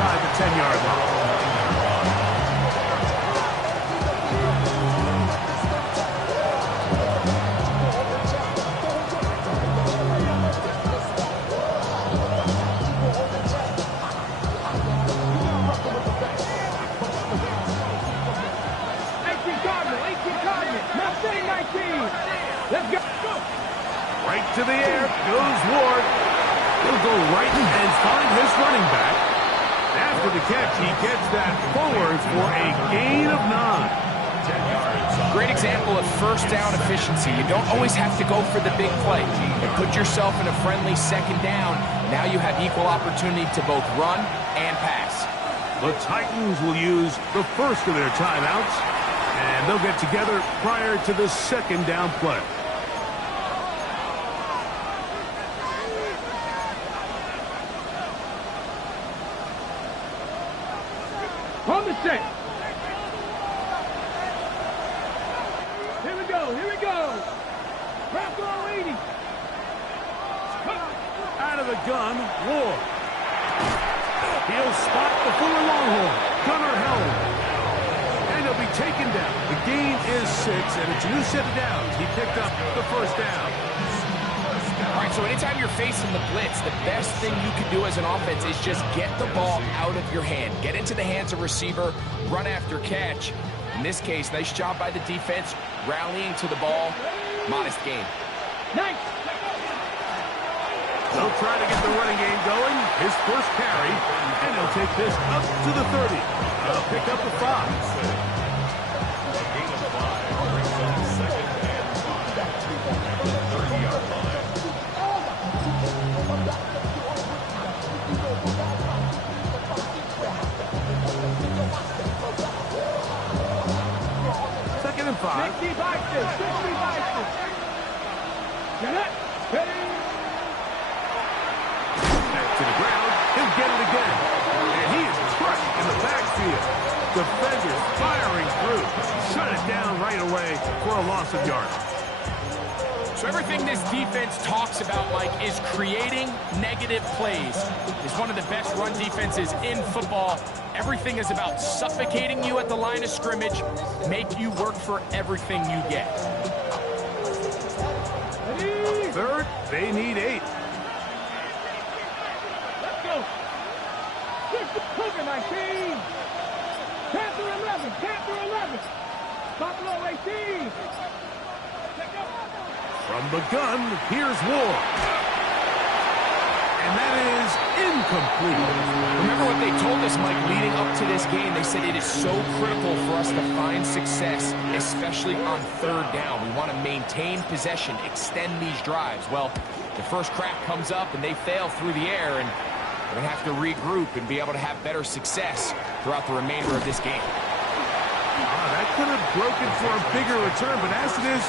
inside the 10-yard line. Let's go. Right to the air goes Ward. He'll go right and find his running back. After the catch, he gets that forward for a gain of 9. Great example of first down efficiency. You don't always have to go for the big play. You put yourself in a friendly second down. Now you have equal opportunity to both run and pass. The Titans will use the first of their timeouts, and they'll get together prior to the second down play. On the set. Here we go. Here we go. Bravo 80. Out of the gun, Ward. He'll spot the Fuller Longhorn. Gunner held. And he'll be taken down. The gain is 6, and it's a new set of downs. He picked up the first down. All right, so anytime you're facing the blitz, the best thing you can do as an offense is just get the ball out of your hand. Get into the hands of receiver, run after catch. In this case, nice job by the defense, rallying to the ball. Modest gain. Nice. They'll try to get the running game going. His first carry, and he'll take this up to the 30. They'll pick up the 5. Second and 5. 60 boxes. 60 boxes. Get it. Ready. Back to the ground. He'll get it again. And he is crushed in the backfield. Defenders firing through. Shut it down right away for a loss of yards. So everything this defense talks about, Mike, is creating negative plays. It's one of the best run defenses in football. Everything is about suffocating you at the line of scrimmage, make you work for everything you get. Third, they need 8. Let's go. Look at my team. Panther 11. Panther 11. Buffalo 18. From the gun, here's Ward. And that is incomplete. Remember what they told us, Mike, leading up to this game? They said it is so critical for us to find success, especially on third down. We want to maintain possession, extend these drives. Well, the first crack comes up and they fail through the air, and we're going to have to regroup and be able to have better success throughout the remainder of this game. That could have broken for a bigger return, but as it is,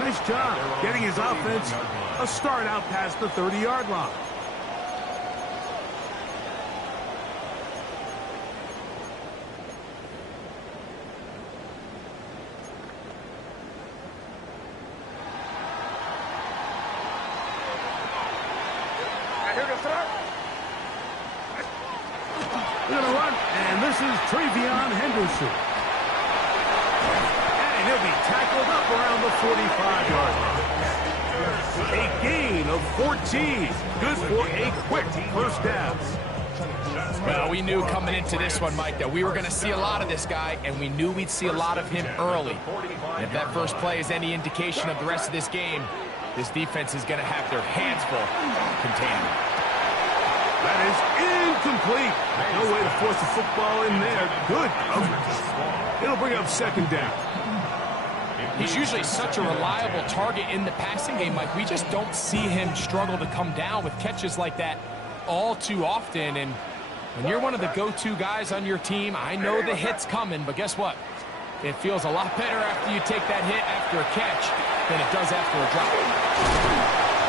nice job getting his offense a start out past the 30-yard line. They're going to run, and this is Travion Henderson. And he'll be tackled up around the 45-yard line. A gain of 14. Good for a quick first down. Well, we knew coming into this one, Mike, that we were going to see a lot of this guy, and we knew we'd see a lot of him early. And if that first play is any indication of the rest of this game, this defense is going to have their hands full containing him. That is incomplete. No way to force the football in there. Good coverage. It'll bring up second down. He's usually such a reliable target in the passing game, Mike. We just don't see him struggle to come down with catches like that all too often. And when you're one of the go-to guys on your team, I know the hit's coming, but guess what? It feels a lot better after you take that hit after a catch than it does after a drop.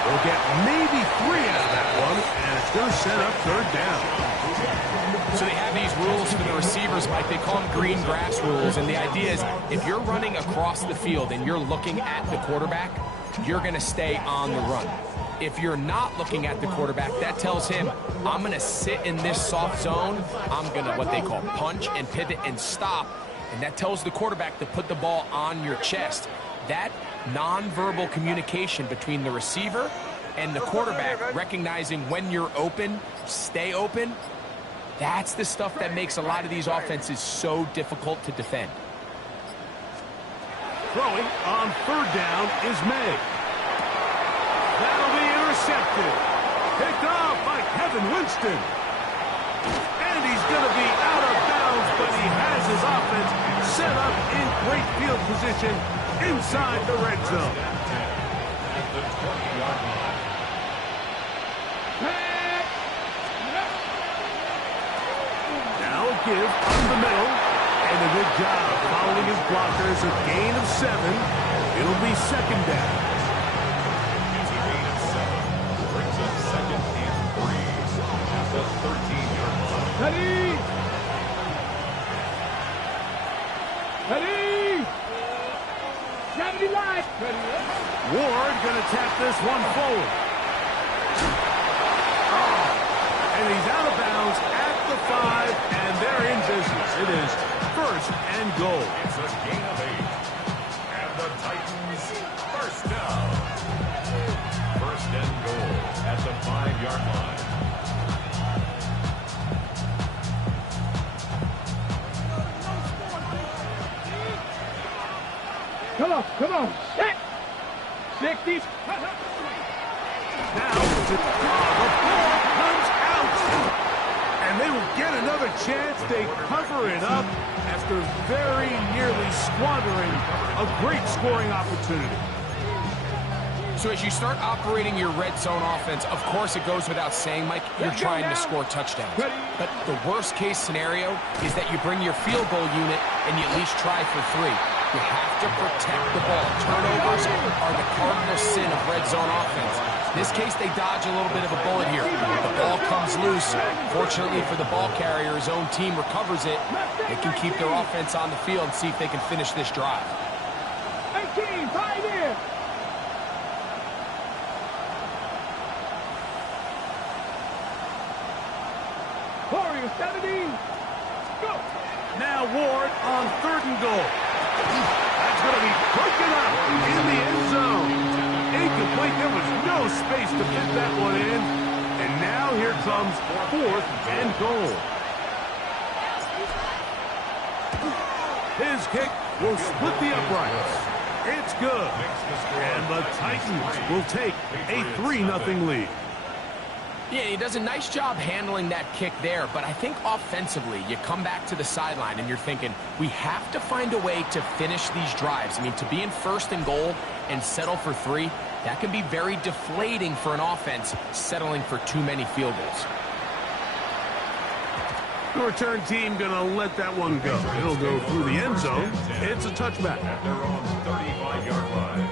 We'll get maybe 3 out of that one, and it's going to set up third down. So they have these rules for the receivers, Mike. They call them green grass rules, and the idea is if you're running across the field and you're looking at the quarterback, you're going to stay on the run. If you're not looking at the quarterback, that tells him, I'm going to sit in this soft zone. I'm going to what they call punch and pivot and stop. And that tells the quarterback to put the ball on your chest. That nonverbal communication between the receiver and the quarterback, recognizing when you're open, stay open, that's the stuff that makes a lot of these offenses so difficult to defend. Throwing on third down is May. That'll be intercepted. Picked off by Kevin Winston. And he's going to be out of bounds, but he has his offense set up in great field position inside the red zone. Now a give up the middle. And a good job following his blockers. A gain of 7. It'll be second down. It's a gain of 7. Brings up 2nd and 3 at the 13-yard line. Ready! Ready! Gotta be live! Ready! Ward gonna tap this one forward. And he's out of bounds at the 5, and they're in business. It is 1st and goal. It's a gain of 8. And the Titans first down. 1st and goal at the 5-yard line. Come on! Set! 60. Now, the ball comes out. And they will get another chance. They cover it up after very nearly squandering a great scoring opportunity. So as you start operating your red zone offense, of course it goes without saying, Mike, you're trying to score touchdowns. But the worst case scenario is that you bring your field goal unit and you at least try for 3. You have to protect the ball. Turnovers are the cardinal sin of red zone offense. In this case, they dodge a little bit of a bullet here. The ball comes loose. Fortunately for the ball carrier, his own team recovers it. They can keep their offense on the field and see if they can finish this drive. 18, pioneer! Warrior 17, go! Now Ward on 3rd and goal. That's going to be broken up in the end zone. Incomplete. There was no space to fit that one in. And now here comes 4th and goal. His kick will split the uprights. It's good. And the Titans will take a 3-0 lead. Yeah, he does a nice job handling that kick there, but I think offensively, you come back to the sideline and you're thinking, we have to find a way to finish these drives. I mean, to be in 1st and goal and settle for 3, that can be very deflating for an offense settling for too many field goals. The return team going to let that one go. It'll go through the end zone. It's a touchback. At their own 35-yard line.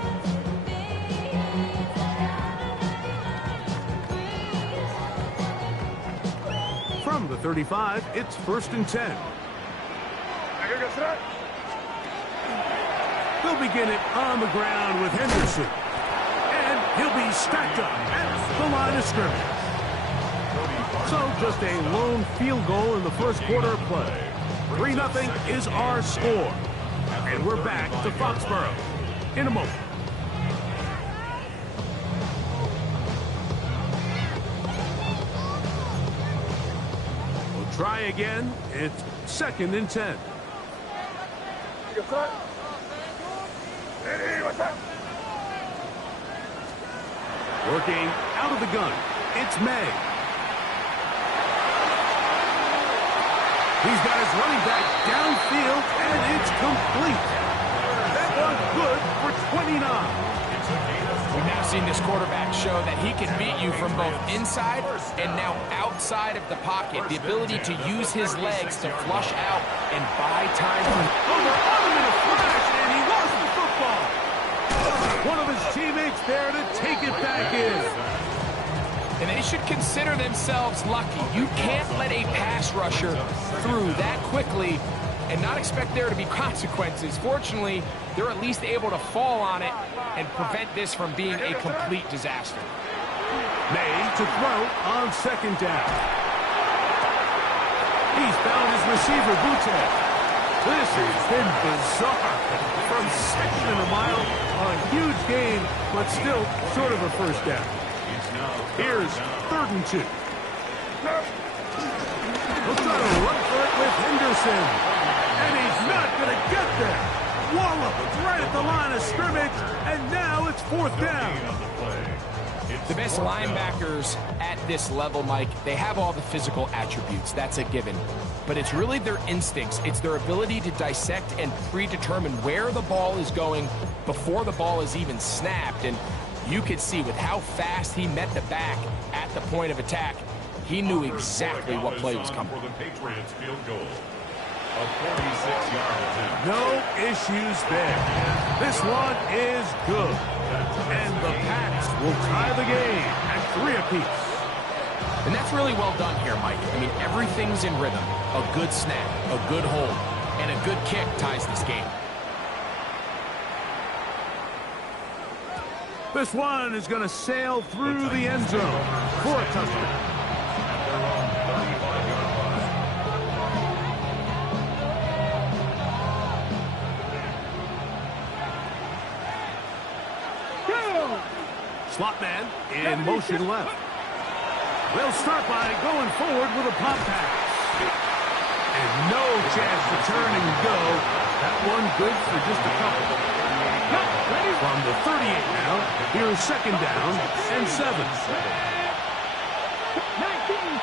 From the 35, it's 1st and 10. They'll begin it on the ground with Henderson. And he'll be stacked up at the line of scrimmage. So just a lone field goal in the first quarter of play. 3-0 is our score. And we're back to Foxborough in a moment. Try again. It's 2nd and 10. Working out of the gun. It's May. He's got his running back downfield, and it's complete. That one's good for 29. We've now seen this quarterback show that he can beat you from both inside and now outside of the pocket. The ability to use his legs to flush out and buy time. Over on him in a flash, and he lost the football. One of his teammates there to take it back in. And they should consider themselves lucky. You can't let a pass rusher through that quickly and not expect there to be consequences. Fortunately, they're at least able to fall on it and prevent this from being a complete disaster. May to throw on second down. He's found his receiver, Butte. This has been bizarre. From second and a mile, a huge gain, but still short of a first down. Here's 3rd and 2. He'll try to run for it with Henderson. And he's not going to get there. Wallop right at the line of scrimmage, and now it's 4th down. The best linebackers at this level, Mike, they have all the physical attributes. That's a given. But it's really their instincts. It's their ability to dissect and predetermine where the ball is going before the ball is even snapped. And you could see with how fast he met the back at the point of attack, he knew exactly what play was coming. For the Patriots field goal. A 46-yard attempt. No issues there. This one is good. And the Pats will tie the game at 3 apiece. And that's really well done here, Mike. I mean, everything's in rhythm. A good snap, a good hold, and a good kick ties this game. This one is going to sail through the end zone for a touchdown. Slot man in motion left. They'll start by going forward with a pop pass. And no chance to turn and go. That one good for just a couple. From the 38 now, here's 2nd down and 7. 19,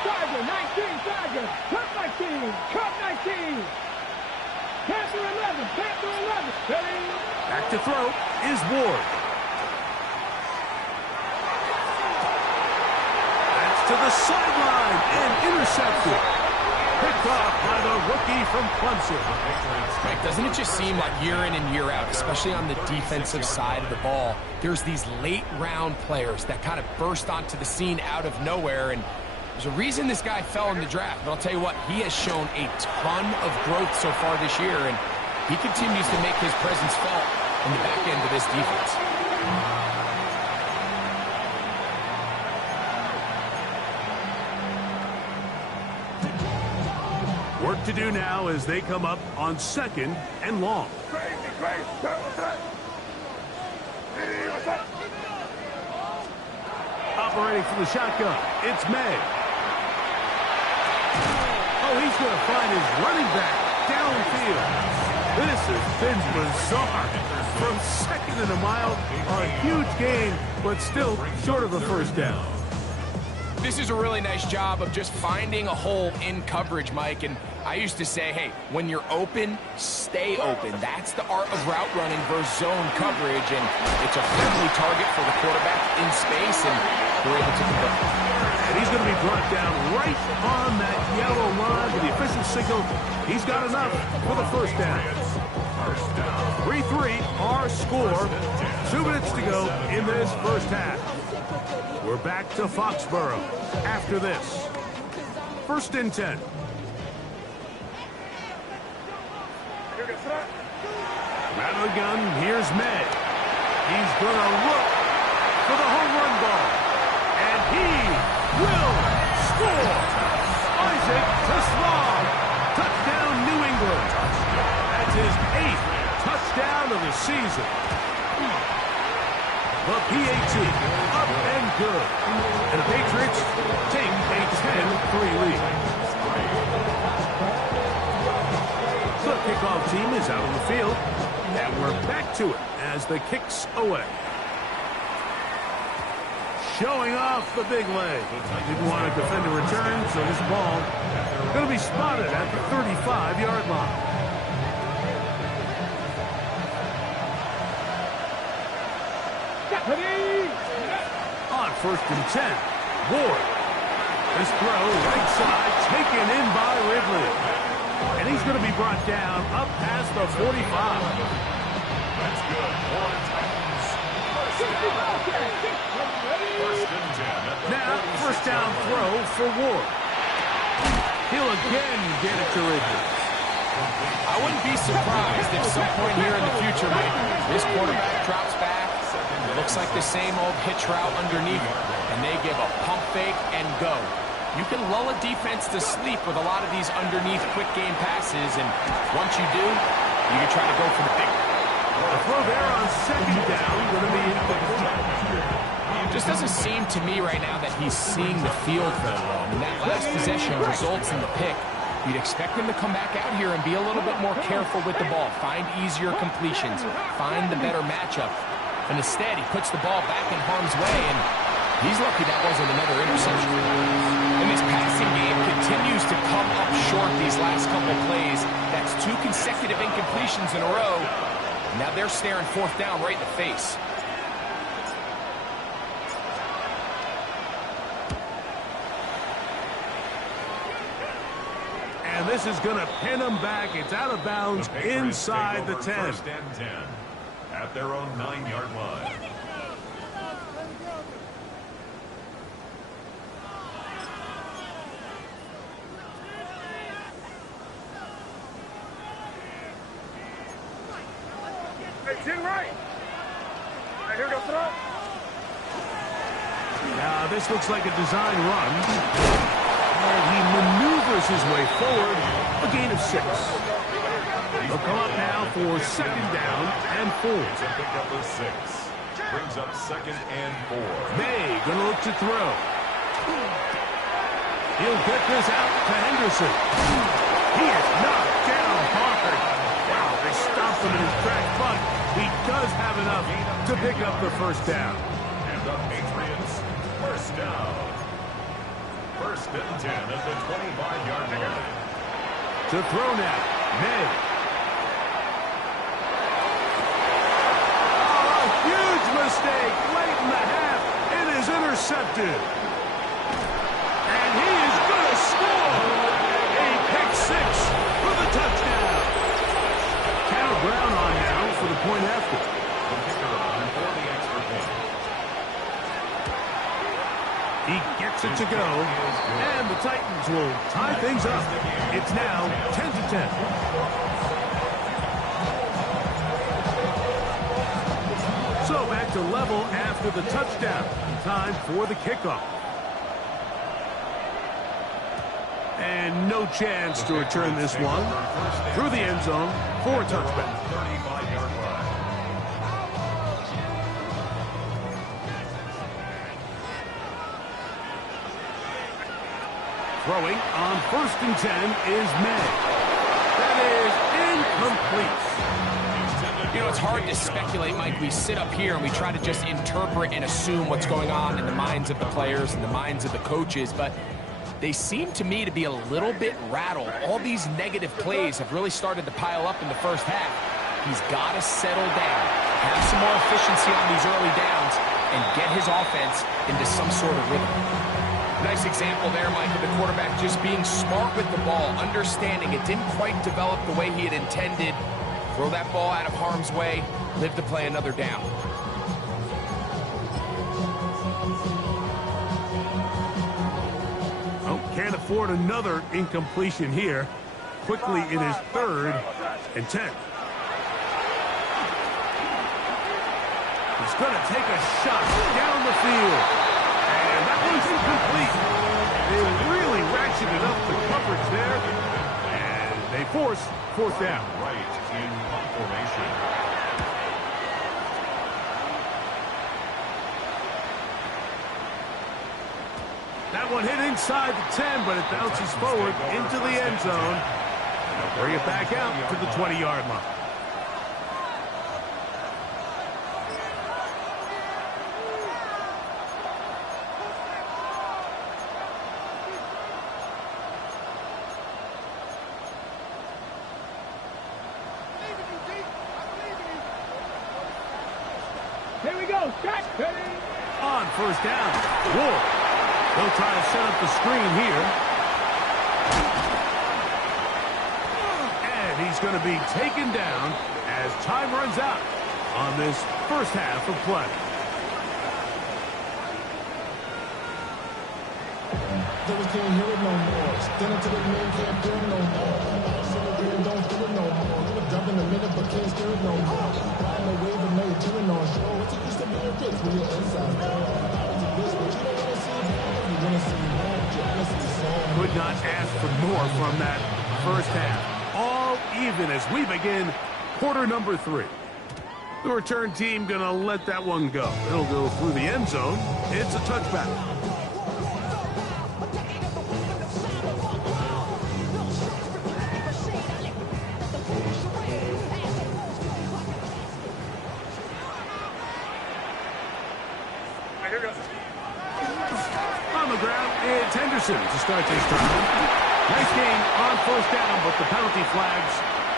Charger, 19, Charger. Cut 19, cut 19. Panther 11, Panther 11. Ready? Back to throw is Ward. To the sideline and intercepted. Picked off by the rookie from Clemson. Mike, doesn't it just seem like year in and year out, especially on the defensive side of the ball, there's these late-round players that kind of burst onto the scene out of nowhere, and there's a reason this guy fell in the draft. But I'll tell you what, he has shown a ton of growth so far this year, and he continues to make his presence felt in the back end of this defense. Work to do now as they come up on 2nd and long. Operating from the shotgun, it's May. Oh, he's going to find his running back downfield. This has been bizarre. From 2nd and a mile, a huge gain, but still short of a first down. This is a really nice job of just finding a hole in coverage, Mike. And I used to say, hey, when you're open, stay open. That's the art of route running versus zone coverage. And it's a friendly target for the quarterback in space, and we're able to convert. And he's going to be brought down right on that yellow line with the official signal. He's got enough for the first down. 3-3, our score. 2 minutes to go in this first half. We're back to Foxborough after this. 1st and 10. Out of the gun, here's May. He's going to look for the home run ball. And he will score. Isaac Tesfaye. Touchdown, New England. That's his 8th touchdown of the season. The PAT up and good. And the Patriots take a 10-3 lead. The kickoff team is out on the field. And we're back to it as the kicks away. Showing off the big leg. Didn't want to defend a return, so this ball going to be spotted at the 35-yard line. On 1st and 10, Ward. This throw right side taken in by Ridley. And he's going to be brought down up past the 45. That's good. Now, 1st down throw for Ward. He'll again get it to Ridley. I wouldn't be surprised if some point here in the future, Mike, this quarterback drops back, It looks like the same old hitch route underneath, and they give a pump fake and go. You can lull a defense to sleep with a lot of these underneath quick game passes, and once you do, you can try to go for the big one. A throw there on second down, going to be incomplete. Just doesn't seem to me right now that he's seeing the field very well. I mean, that last possession results in the pick. You'd expect him to come back out here and be a little bit more careful with the ball, find easier completions, find the better matchup. And instead, he puts the ball back in harm's way, and he's lucky that wasn't another interception. And this passing game continues to come up short these last couple plays. That's 2 consecutive incompletions in a row. Now they're staring fourth down right in the face. And this is going to pin them back. It's out of bounds inside the 10. First and 10 at their own 9-yard line. Now this looks like a design run. And he maneuvers his way forward. A gain of 6. They'll come up now for second down and 4. It's a pickup of 6. Brings up second and 4. May gonna look to throw. He'll get this out to Henderson. He is knocked down hard. Wow, they stopped him in his tracks, but he does have enough to pick up the first down. And the Patriots, first down. First and 10 at the 25-yard line. To throw now, May. Oh, a huge mistake late in the half. It is intercepted. And he is going to score. A pick 6 for the touchdown. Count ground on now for the point after. The kicker on for the extra point. He gets it to go, and the Titans will tie things up. It's now 10-10. So back to level after the touchdown. Time for the kickoff. And no chance to return this one through the end zone for a touchback. 35-yard line. Throwing on first and 10 is May. That is incomplete. You know, it's hard to speculate, Mike. We sit up here and we try to just interpret and assume what's going on in the minds of the players and the minds of the coaches, but they seem to me to be a little bit rattled. All these negative plays have really started to pile up in the first half. He's got to settle down, have some more efficiency on these early downs, and get his offense into some sort of rhythm. Nice example there, Mike, of the quarterback just being smart with the ball, understanding it didn't quite develop the way he had intended. Throw that ball out of harm's way, live to play another down. Oh, can't afford another incompletion here. Quickly in his 3rd and 10. He's going to take a shot down the field. And that one's incomplete. They really ratcheted up the coverage there. And they force fourth down. Right in formation. That one hit inside the 10, but it bounces forward into the end zone. They'll bring it back out to the 20-yard line. Here we go. Shot. On first down, Ward. They'll try to set up the screen here. And he's going to be taken down as time runs out on this first half of play. Can't hear it no more. Stand up to the man, can't do it no more. and don't feel it no more. You were dubbing a minute, but can't steer it no more. Riding the wave and made chilling on shore. It's a used to be a fix when you're inside. It's a bitch, but you don't want to see more. You want to see more, you want to see some. Could not ask for more from that first half. All even as we begin quarter number 3. The return team going to let that one go. It'll go through the end zone. It's a touchback. On the ground, it's Henderson to start this time. Nice game on first down, but the penalty flags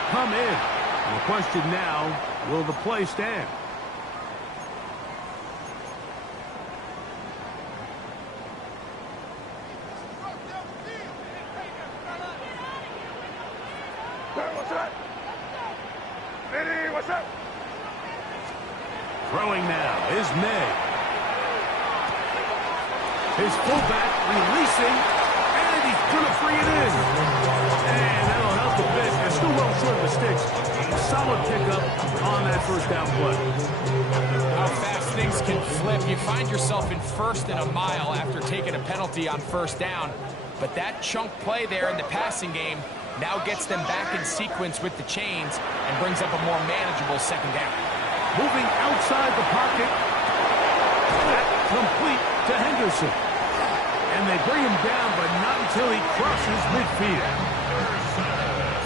come in. And the question now, will the play stand? Throwing now is May. His fullback releasing, and he's going to free it in. And that'll help a bit. They're still well short of the sticks. Solid pickup on that first down play. How fast things can flip. You find yourself in first and a mile after taking a penalty on first down. But that chunk play there in the passing game now gets them back in sequence with the chains and brings up a more manageable second down. Moving outside the pocket. That complete to Henderson. And they bring him down, but not until he crosses midfield.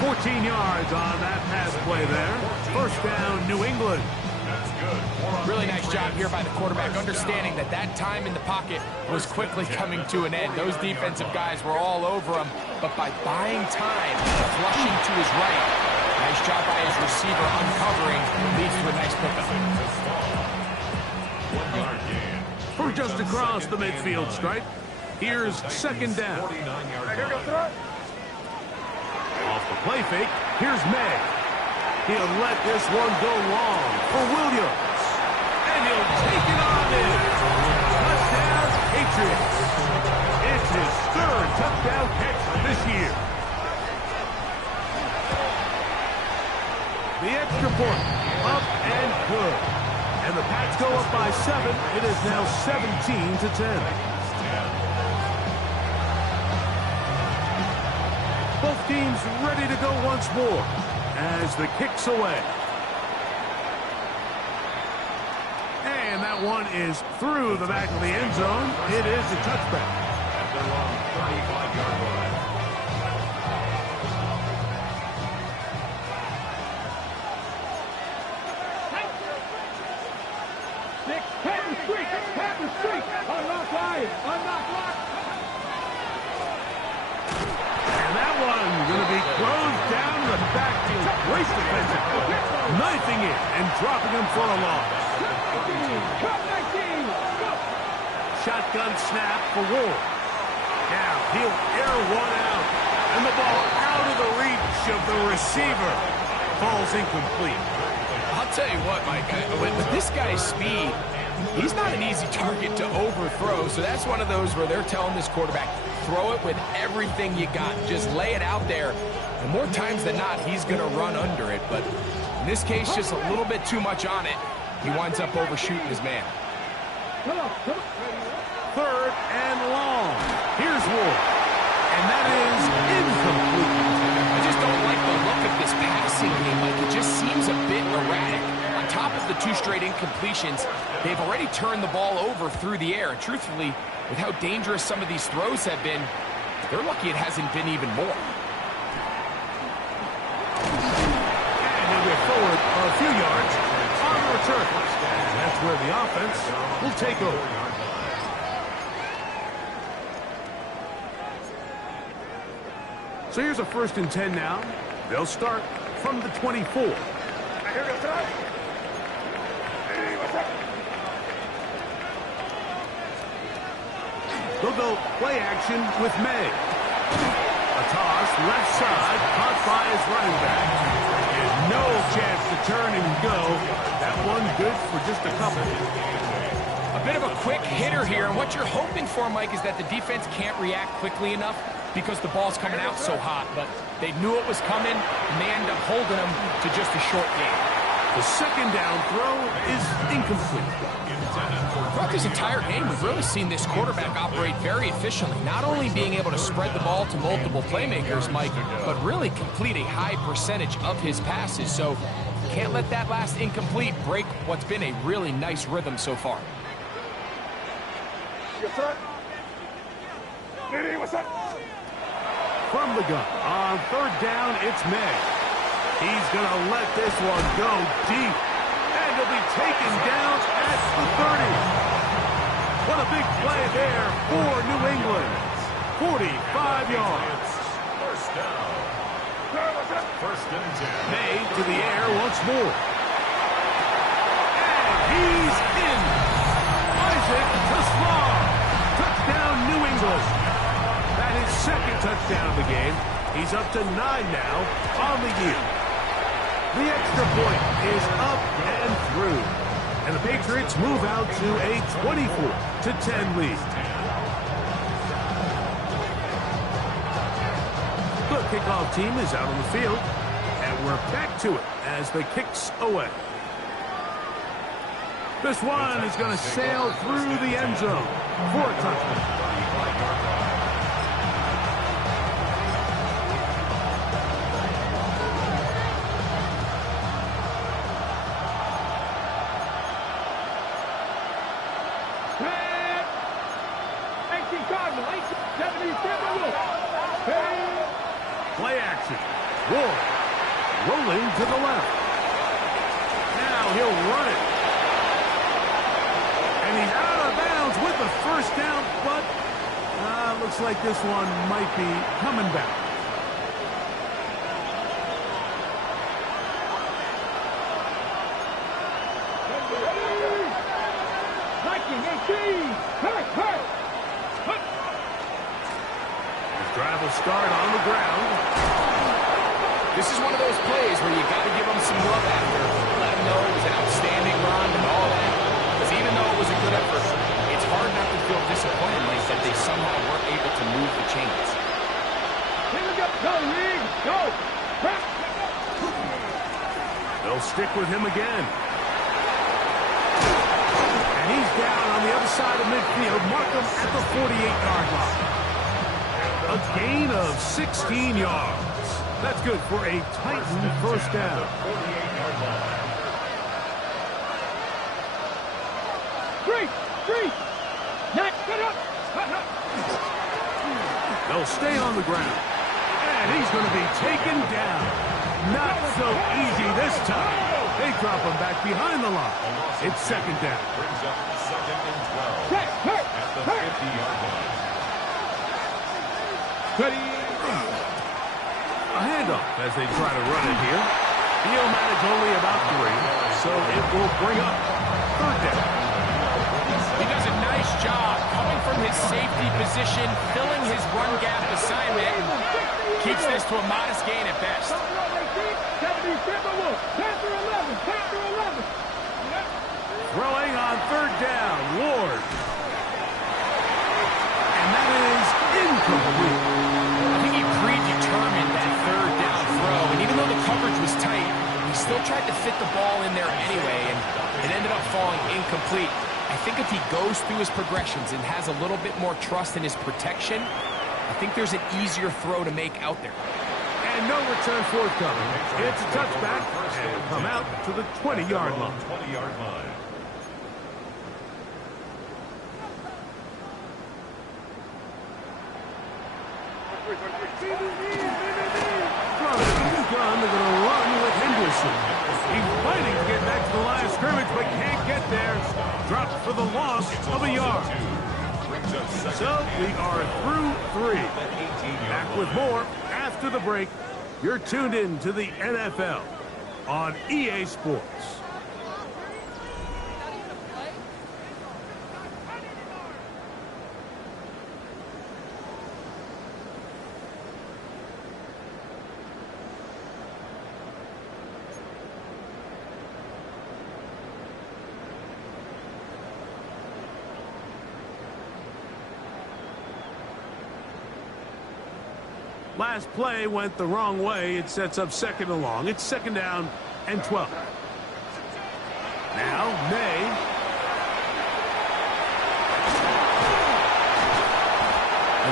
14 yards on that pass play there. First down, New England. Really nice job here by the quarterback, understanding that that time in the pocket was quickly coming to an end. Those defensive guys were all over him, but by buying time, flushing to his right, nice job by his receiver uncovering, leads to a nice pickup. 1 yard gain. From just across the midfield stripe, here's second down. 49 yards. Off the play fake, here's May. He'll let this one go long for Williams. And he'll take it on in. Touchdown, Patriots. It's his third touchdown catch this year. The extra point, up and good. And the Pats go up by 7. It is now 17-10. Both teams ready to go once more as the kick's away. And that one is through the back of the end zone. It is a touchback. At their long 35-yard line. Patton streak. Unlock Lions. Unlock Lock. And that one going to be closed down the backfield. Great defensive play. Knifing it and dropping him for a loss. Cup 19. Go. Shotgun snap for Ward. Now he'll air one out. And the ball out of the reach of the receiver. Falls incomplete. I'll tell you what, Mike, with this guy's speed, he's not an easy target to overthrow, so that's one of those where they're telling this quarterback, throw it with everything you got. Just lay it out there. And more times than not, he's going to run under it. But in this case, just a little bit too much on it. He winds up overshooting his man. Third and long. Here's Ward. And that is incomplete. I just don't like the look of this passing game. Like, it just seems a bit erratic. On top of the 2 straight incompletions, they've already turned the ball over through the air. And truthfully, with how dangerous some of these throws have been, they're lucky it hasn't been even more. And he'll get forward a few yards on the return. That's where the offense will take over. So here's a 1st and 10 now. They'll start from the 24. They'll go play action with May. A toss, left side, caught by his running back. And no chance to turn and go. That one good for just a couple. A bit of a quick hitter here, and what you're hoping for, Mike, is that the defense can't react quickly enough because the ball's coming out so hot, but they knew it was coming, and they end up holding them to just a short game. The second down throw is incomplete. Throughout this entire game, we've really seen this quarterback operate very efficiently, not only being able to spread the ball to multiple playmakers, Mike, but really complete a high percentage of his passes. So can't let that last incomplete break what's been a really nice rhythm so far. Yes, sir. Diddy, what's up? From the gun, on third down, it's May. He's going to let this one go deep. And he'll be taken down at the 30. What a big play there for New England. 45 yards. First down. First and 10. May to the air once more. And he's in. Isaac Teslar. Touchdown, New England. That is second touchdown of the game. He's up to 9 now on the year. The extra point is up and through. And the Patriots move out to a 24-10 lead. The kickoff team is out on the field. And we're back to it as the kick's away. This one is going to sail through the end zone for a touchdown. Play action. Ward rolling to the left. Now he'll run it. And he's out of bounds with the first down, but looks like this one might be coming back. Drive will start on the ground. This is one of those plays where you got to give them some love after. Let them know it was an outstanding run and all that. Because even though it was a good effort, it's hard not to feel disappointed like that they somehow weren't able to move the chains. Here we go. Go, Reed. Go. They'll stick with him again. And he's down on the other side of midfield. Mark him at the 48-yard line. A gain of 16 yards. That's good for a Titan first down. Three. Next, get up. They'll stay on the ground. And he's going to be taken down. Not so easy this time. They drop him back behind the line. It's second down. Brings up second and 12 at the 50-yard line. Ready. A handoff as they try to run it here. He'll manage only about 3, so it will bring up third down. He does a nice job coming from his safety position, filling his run gap assignment, and keeps this to a modest gain at best. Throwing on third down, Ward. And that is incomplete. I think he predetermined that third down throw, and even though the coverage was tight, he still tried to fit the ball in there anyway, and it ended up falling incomplete. I think if he goes through his progressions and has a little bit more trust in his protection, I think there's an easier throw to make out there. And no return forthcoming. It's a touchback, and it'll come out to the 20-yard line. 20-yard line. They're going to run with Henderson. He's fighting to get back to the line of scrimmage, but can't get there. Dropped for the loss of a yard. So we are through 3. Back with more after the break. You're tuned in to the NFL on EA Sports. Last play went the wrong way. It sets up 2nd and long. It's 2nd down and 12. Now, May.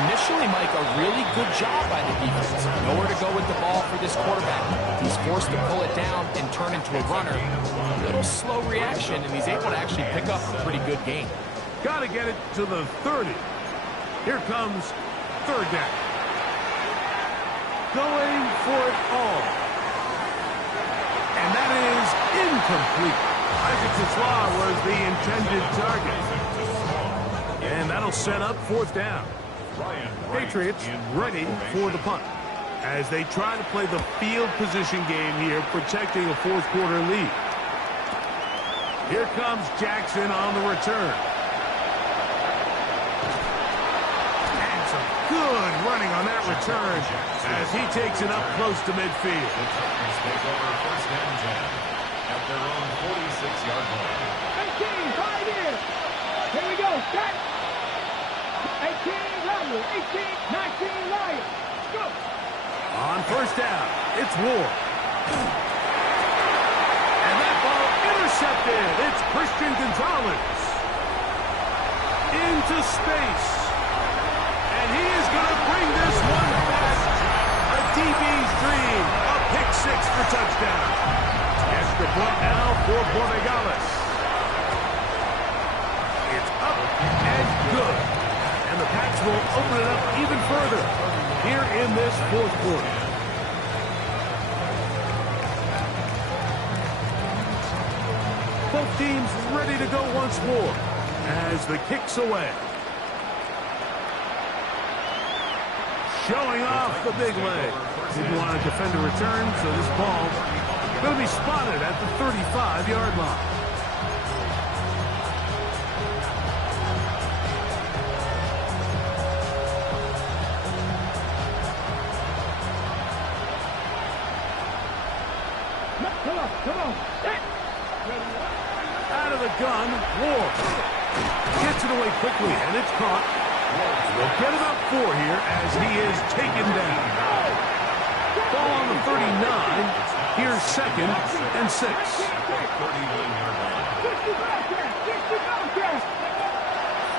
Initially, Mike, a really good job by the defense. Nowhere to go with the ball for this quarterback. He's forced to pull it down and turn into a runner. A little slow reaction, and he's able to actually pick up a pretty good gain. Got to get it to the 30. Here comes 3rd down. Going for it all. And that is incomplete. Isaac Tesla was the intended target. And that'll set up 4th down. Patriots ready for the punt as they try to play the field position game here, protecting a 4th quarter lead. Here comes Jackson on the return. And some good running on that return as he takes it up close to midfield. The Titans take over 1st and 10 at their own 46-yard line. 18, 5 in. Here we go. Set. 18, Rebel. 18, 19, Lions. Go. On 1st down, it's Ward. And that ball intercepted. It's Christian Gonzalez. Into space. And he is going to bring this one back. A DB's dream. A pick 6 for touchdown. Extra point now for Borregales. It's up and good. And the Pats will open it up even further here in this 4th quarter. Both teams ready to go once more as the kick's away. Showing off the big leg. Didn't want to defend a return, so this ball going to be spotted at the 35-yard line. Come on. Out of the gun, Ward. Gets it away quickly, and it's caught. They'll get about 4 here as he is taken down. Ball on the 39. Here's 2nd and 6.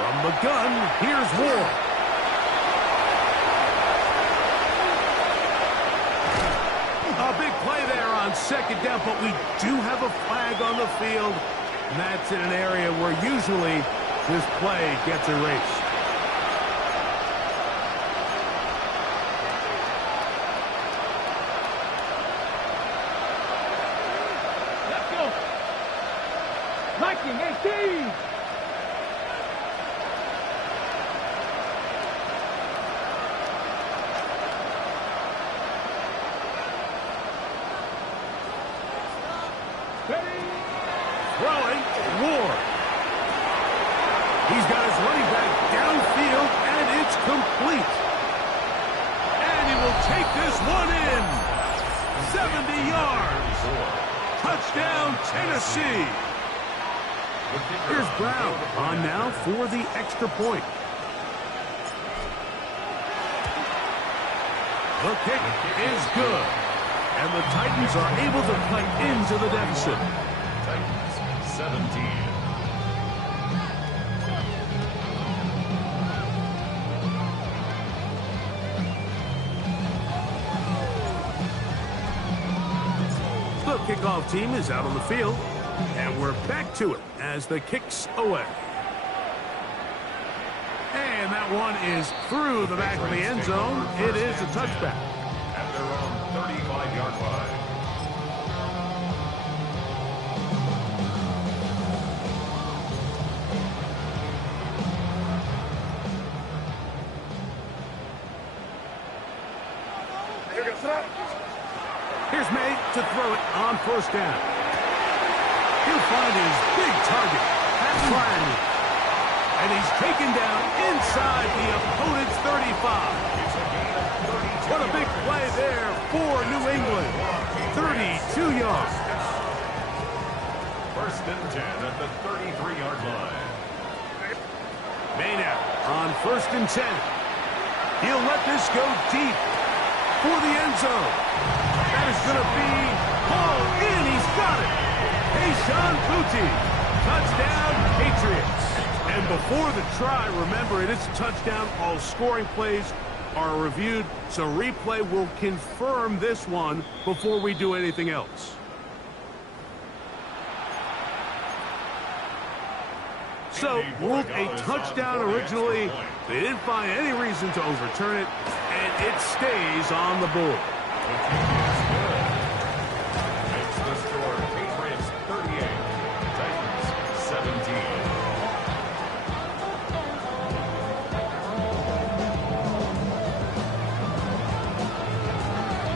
From the gun, here's Ward. A big play there on 2nd down, but we do have a flag on the field. And that's in an area where usually this play gets erased. Let's go. Viking 18. Throwing, Ward. He's got his running back downfield, and it's complete. And he will take this one in. 70 yards. Touchdown, Tennessee. Here's Brown on now for the extra point. The kick is good. And the Titans are able to cut into the deficit. Titans 17. The kickoff team is out on the field, and we're back to it as the kick's away. And that one is through the back of the end zone. It is a touchback. At their own 35-yard line. Here's May to throw it on 1st down. He'll find his big target, Pat Bryant. And he's taken down inside the opponent's 35. What a big play there for New England. 32 yards. 1st and 10 at the 33-yard line. May now on 1st and 10. He'll let this go deep. for the end zone. That is going to be hauled in. He's got it. Hashan Boutte. Touchdown, Patriots. And before the try, remember, it is a touchdown. All scoring plays are reviewed, so replay will confirm this one before we do anything else. So, ruled a touchdown originally. They didn't find any reason to overturn it, and it stays on the board. Makes the score Patriots 38, Titans 17.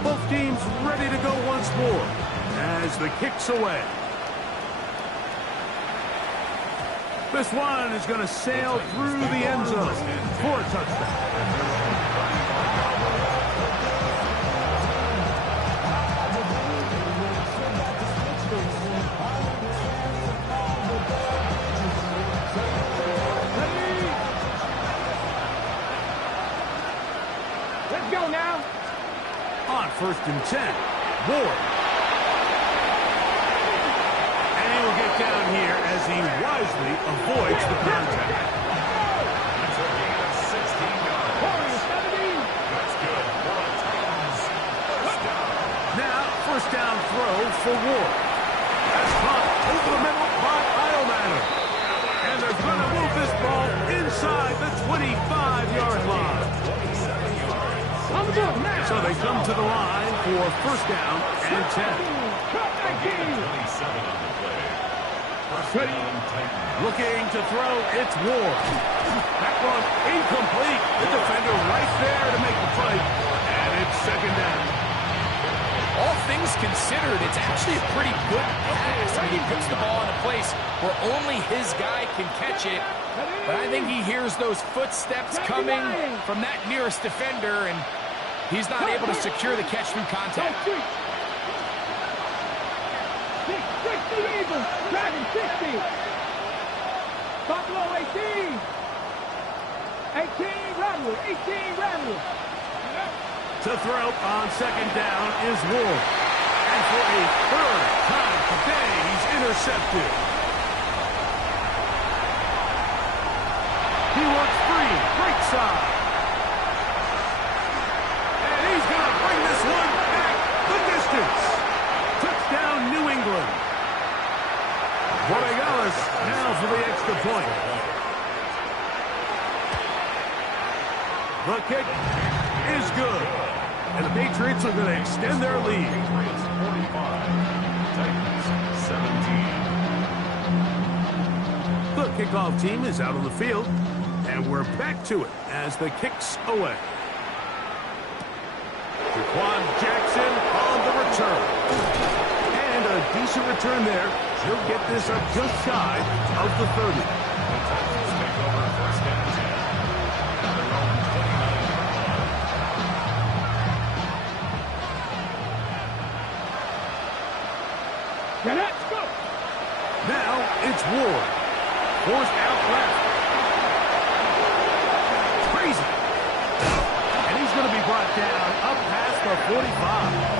Both teams ready to go once more as the kick's away. This one is going to sail through the end zone for a touchdown. Let's go now. On 1st and 10, Ward. And he will get down here as he wisely avoids the contact. That's a gain of 16 yards. That's good for the Titans. First down. Now, 1st down throw for Ward. That's caught over the middle by Iomanner. And they're going to move this ball inside the 25-yard line. 27 yards. So they come to the line for 1st down and 10. A gain of 27 on the play. First down, Titans. Looking to throw, it's Ward. That one incomplete. The defender right there to make the play. And it's 2nd down. All things considered, it's actually a pretty good pass. I mean, he puts the ball in a place where only his guy can catch it. But I think he hears those footsteps coming from that nearest defender, and he's not able to secure the catch through contact. 60 Eagles, Dragon 60. Buffalo 18. 18 Rebels, 18 Rebels. To throw on 2nd down is Ward. And for a 3rd time today, he's intercepted. He works free, right side. And he's going to bring this one back the distance. Touchdown, New England. Borregales now for the extra point. The kick is good. And the Patriots are going to extend their lead. Patriots 45, Titans 17. The kickoff team is out on the field, and we're back to it as the kick's away. Jaquan Jackson on the return. And a decent return there. He'll get this up just shy of the 30. The Titans take over 1st and 10. At their own 29-yard line. Let's go. Now it's Ward. Forced out left. Crazy. And he's going to be brought down up past the 45.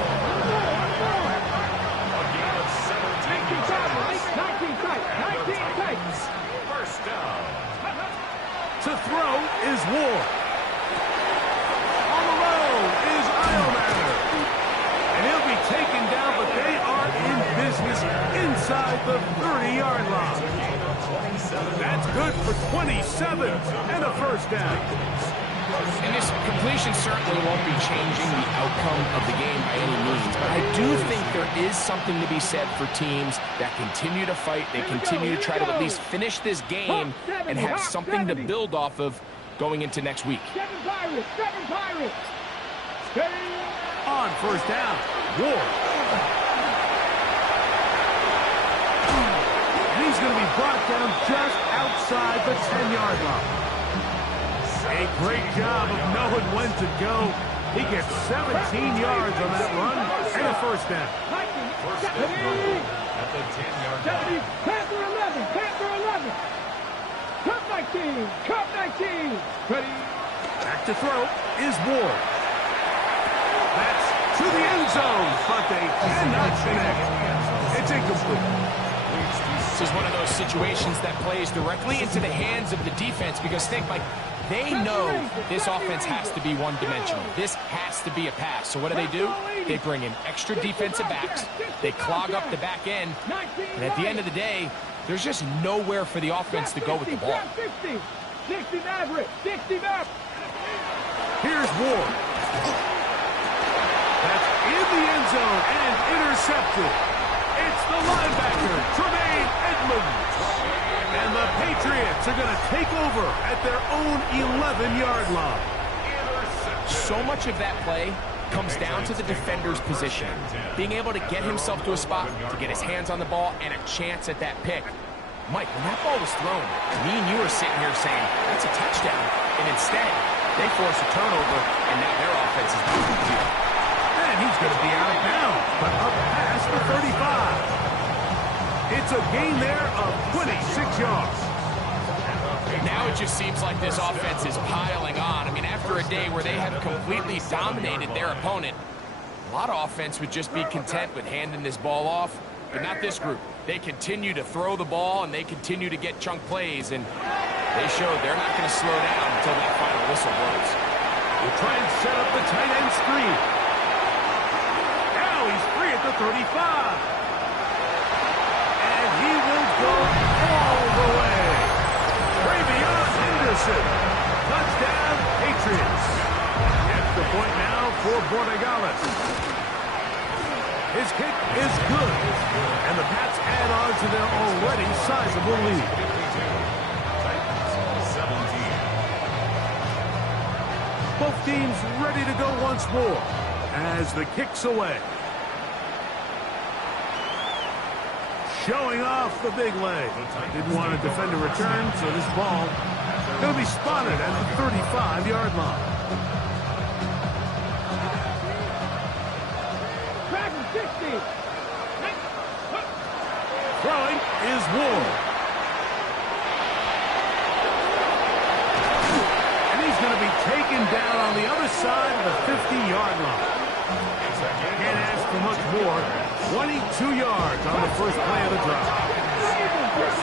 A gain of 17 yards. 19 tight. And the 19 tight. Titans, first down. To throw is Ward. On the road is Iomanner. And he'll be taken down, but they are in business inside the 30-yard line. That's good for 27 and a 1st down. And this completion certainly won't be changing the outcome of the game by any means, but I do think there is something to be said for teams that continue to fight, they continue to try to at least finish this game and have something to build off of going into next week. 7 Pirates, 7 Pirates. Steady. On 1st down, Ward. And he's going to be brought down just outside the 10-yard line. A great job of knowing when to go. He gets 17 yards on that run and a 1st down. First and goal at the 10-yard line. Panther 11, Panther 11. Cup 19, Cup 19. Ready. Back to throw is Ward. to the end zone, but they cannot connect. It's incomplete. This is one of those situations that plays directly into the hands of the defense because think, Mike, they know this offense has to be one-dimensional. This has to be a pass. So what do? They bring in extra defensive backs. They clog up the back end. And at the end of the day, there's just nowhere for the offense to go with the ball. 60 Maverick, 60 Maverick. Here's Ward. That's in the end zone and intercepted. It's the linebacker, Tremaine Edmonds. And the Patriots are going to take over at their own 11-yard line. So much of that play comes down to the defender's position. Being able to get himself to a spot, to get his hands on the ball, and a chance at that pick. Mike, when that ball was thrown, me and you were sitting here saying, that's a touchdown. And instead, they force a turnover, and now their offense is moving the field. And he's going to be out of bounds, but up past the 35. It's a gain there of 26 yards. Now it just seems like this offense is piling on. I mean, after a day where they have completely dominated their opponent, a lot of offense would just be content with handing this ball off, but not this group. They continue to throw the ball, and they continue to get chunk plays, and they showed they're not going to slow down until that final whistle blows. We'll try and set up the tight end screen. Now he's free at the 35. And he will go all the way. Travion Henderson. Touchdown, Patriots. Extra point now for Borregales. His kick is good. And the Pats add on to their already sizable lead. 17. Both teams ready to go once more as the kick's away. Showing off the big leg. Didn't want to defend a return, so this ball going to be spotted at the 35-yard line. Throwing is Ward. And he's going to be taken down on the other side of the 50-yard line. Can't ask for much more. 22 yards on the first play of the drive. First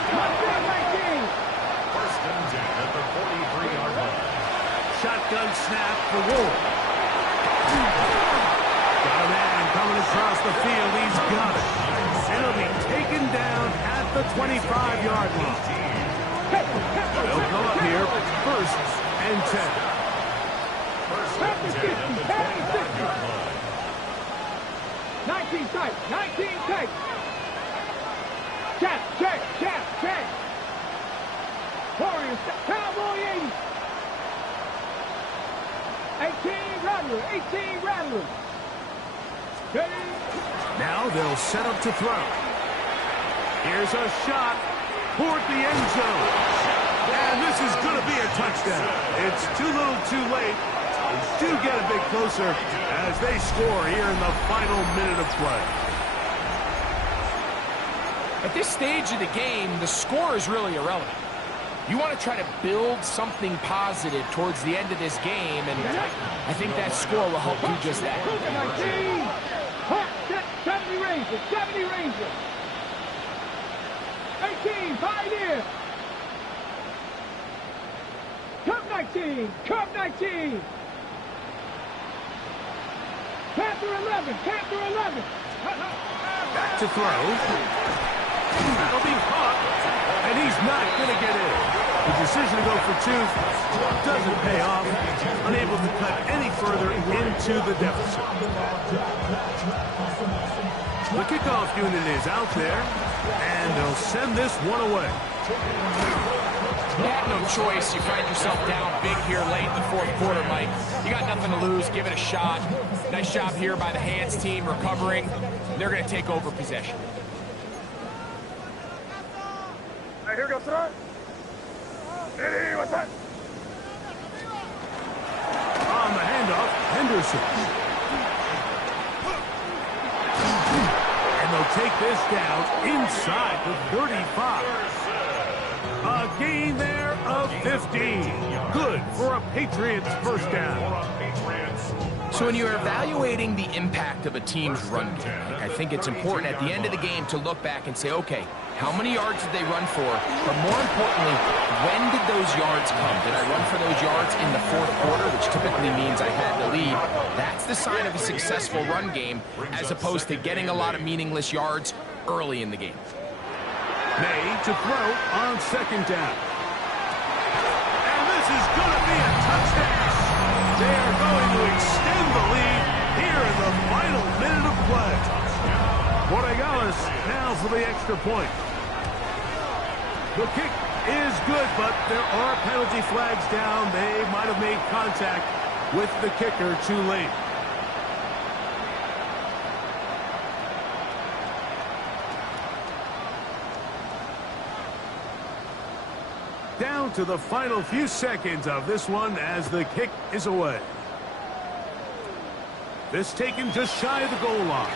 and 10 at the 43-yard line. Shotgun snap for Ward. Got a man coming across the field. He's got it. And he'll be taken down at the 25-yard line. They'll come up here first and 10. First and 10 at the 25-yard line. 19 tight, 19 tight. Check. Warriors, Cowboy 80. 18 Rattler. Now they'll set up to throw. Here's a shot toward the end zone. And this is going to be a touchdown. It's too little too late. They do get a bit closer as they score here in the final minute of play. At this stage of the game, the score is really irrelevant. You want to try to build something positive towards the end of this game, and I think that score will help do just that. 70 Rangers. 18, Pioneer. Cup 19. Panther 11. Back to throw. That'll be caught. And he's not going to get in. The decision to go for two doesn't pay off. Unable to cut any further into the deficit. The kickoff unit is out there, and they'll send this one away. You had no choice. You find yourself down big here late in the fourth quarter, Mike. You got nothing to lose. Give it a shot. Nice job here by the hands team recovering. They're going to take over possession. All right, here goes throw. Hey, what's that? On the handoff, Henderson. And they'll take this down inside the 35. A gain there of 15. Good for a Patriots first down. So when you're evaluating the impact of a team's run game, I think it's important at the end of the game to look back and say, okay, how many yards did they run for? But more importantly, when did those yards come? Did I run for those yards in the fourth quarter, which typically means I had the lead? That's the sign of a successful run game, as opposed to getting a lot of meaningless yards early in the game. May to throw on second down. And this is going to be a touchdown. They are going to extend the lead here in the final minute of play. Borregales now for the extra point. The kick is good, but there are penalty flags down. They might have made contact with the kicker too late. Down to the final few seconds of this one as the kick is away. This taken just shy of the goal line.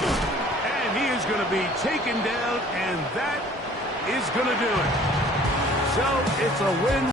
And he is going to be taken down, and that is going to do it. So it's a win.